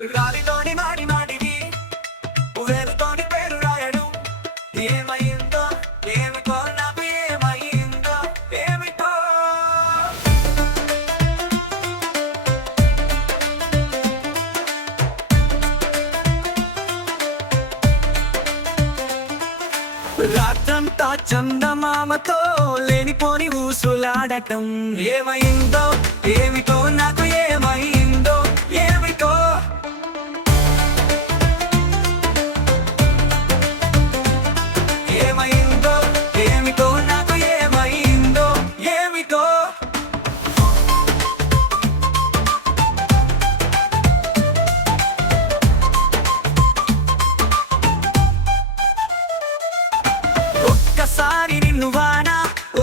గాలితోని మాడి మాడివి వేలుతోని పేరు రాయడు. ఏమైందో ఏమిటో నాకు ఏమైందో ఏమిటో. రాత్రంతా చందమామతో లేనిపోని ఊసులాడటం. ఏమైందో ఏమిటో నాకు ఏమైందో ఏమిటో. ఏమైందో ఏమిటో నాకు ఏమైందో ఏమిటో. ఒక్కసారి నిన్ను వాన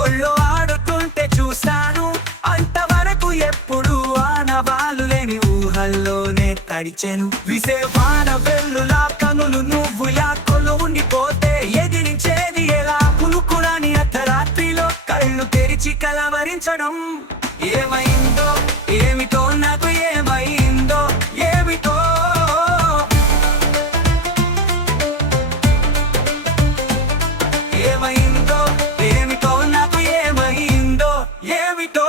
ఒళ్ళో ఆడుతుంటే చూశాను. అంతవరకు ఎప్పుడు ఆనవాలు లేని ఊహల్లోనే తడిచెను. విసే వాన వెల్లులా కనులు నువ్వులా కొలువుండిపోతే ఎదిరించేది ఎలా? పులుకురాని అర్ధరాత్రిలో కళ్ళు తెరిచి కలవరించడం. ఏమైందో ఏమిటో నాకు ఏమైందో ఏమిటో. ఏమైందో ఏమిటో నాకు ఏమైందో ఏమిటో.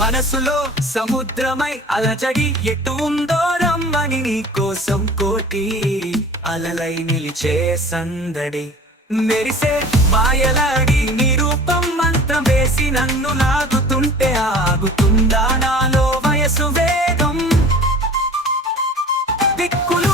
మనసులో సముద్రమై అలజడి ఎటు ఉందో రమ్మని నీ కోసం కోటి అలలై నిలిచే సందడి. మెరిసే మాయలాడి నీ రూపం మంత్రం వేసి నన్ను లాగుతుంటే ఆగుతుందా నాలో వయసు వేగం? దిక్కుల